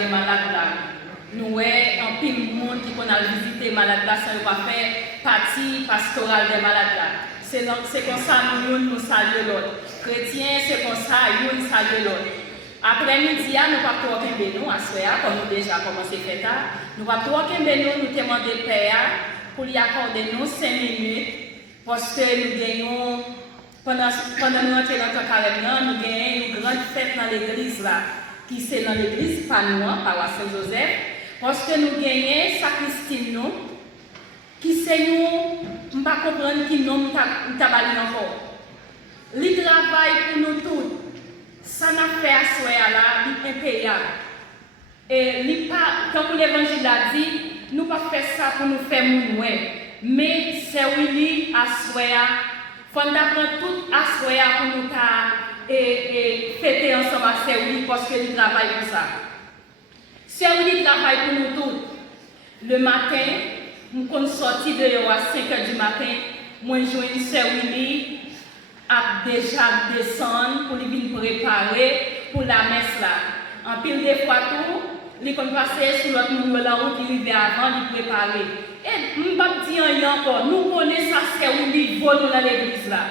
des malades là. Nous avons un pile de monde qui a visité malades là sans pas faire partie pastorale des malades là. C'est comme ça nous saluons l'autre. Chrétiens, c'est comme ça nous saluons l'autre. Après-midi, nous ne pouvons pas tomber nous à soir, comme nous déjà commencé à faire ça. Nous ne pouvons pas tomber nous demander le Père pour lui accorder nous 5 minutes parce que nous gagnons, pendant nous entrons dans le carême, nous gagnons une grande fête dans l'église là, qui c'est dans l'église, pas nous, par Saint-Joseph, parce que nous gagnons sacristie nous, qui c'est nous, nous ne pouvons pas comprendre qui nous avons encore. Le travail pour nous tous. Ça n'a fait à soi là, impayable. Et comme l'évangile a dit, nous ne pouvons pas faire ça pour nous faire mourir. Mais c'est oui, à soi, il faut apprendre tout à soi pour nous fêter ensemble à Séouli parce que nous travaillons pour ça. Séouli travaille pour nous tous. Le matin, nous sommes sortis de à 5 h du matin, moi je joins Séouli. A déjà descendre pour lui préparer pour la messe là. En pile des fois tout, les qu'on passer sur l'autre monde la route qui arrive avant de préparer. Et nous pas dire encore, nous connaissons ça c'est où il vole dans l'église là.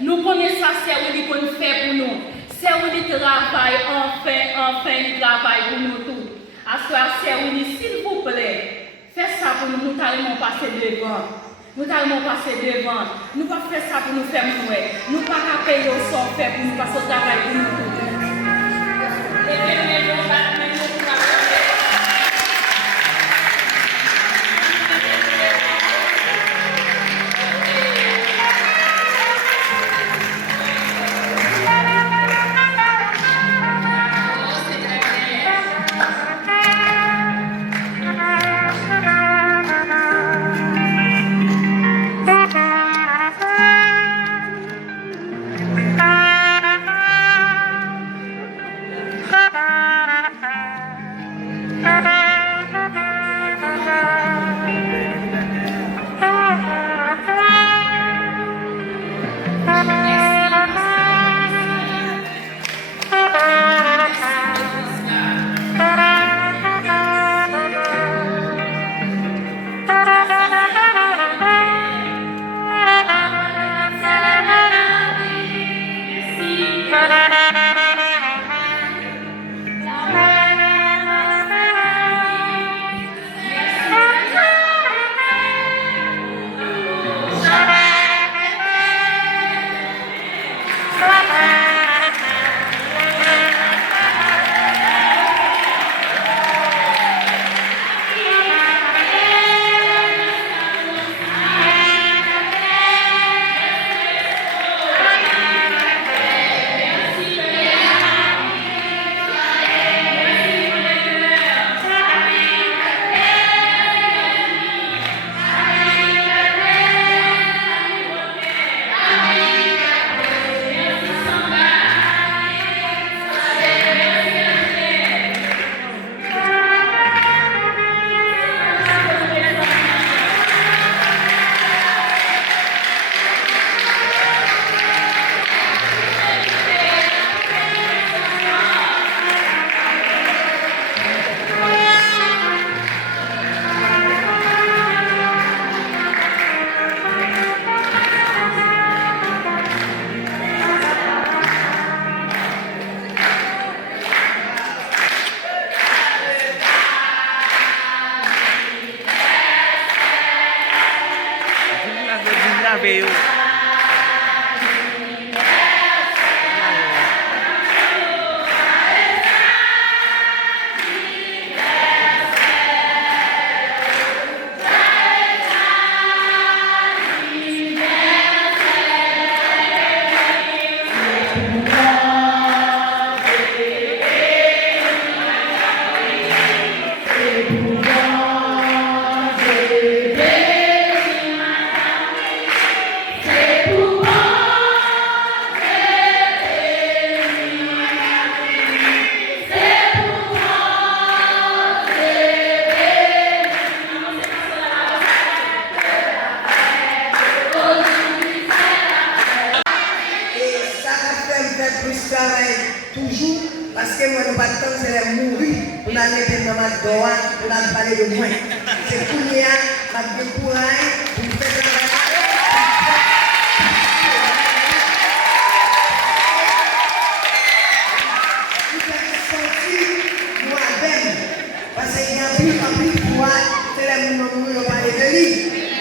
Nous connaissons ça c'est où il qu'on fait pour nous. C'est où il travaille enfin il travaille pour nous tous. À ce c'est où il s'il vous plaît, faites ça pour nous carrément passer devant. Nous allons passer devant. Nous ne pouvons pas faire ça pour nous faire mourir. Nous ne pouvons pas payer au sort faire pour nous passer au travail pour nous. veio. Plus travail toujours Parce que moi, nous pas de temps, c'est les mourir. On a mis dans ma doigt, on a parlé de moi. C'est pour nous, on a de courage pour faire le travail. Parce qu'il y a plus de pouvoir, c'est les mouvements qui ont parlé de lui.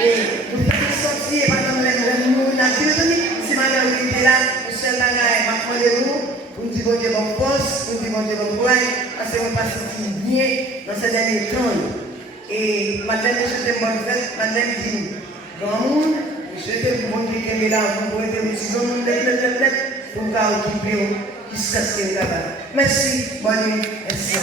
Et nous faisons sortir, par exemple, les mouvements naturels. Si madame était là, nous sommes là, nous nous disons que bon poste, nous disons que bon courage, parce qu'on passe bien dans ces derniers temps. Et madame, je te bonne fête, madame dit, dans le monde, je te montre qu'elle est là, vous pouvez te dire, pour nous occuper jusqu'à ce qu'elle est là. Merci, bonne nuit, merci.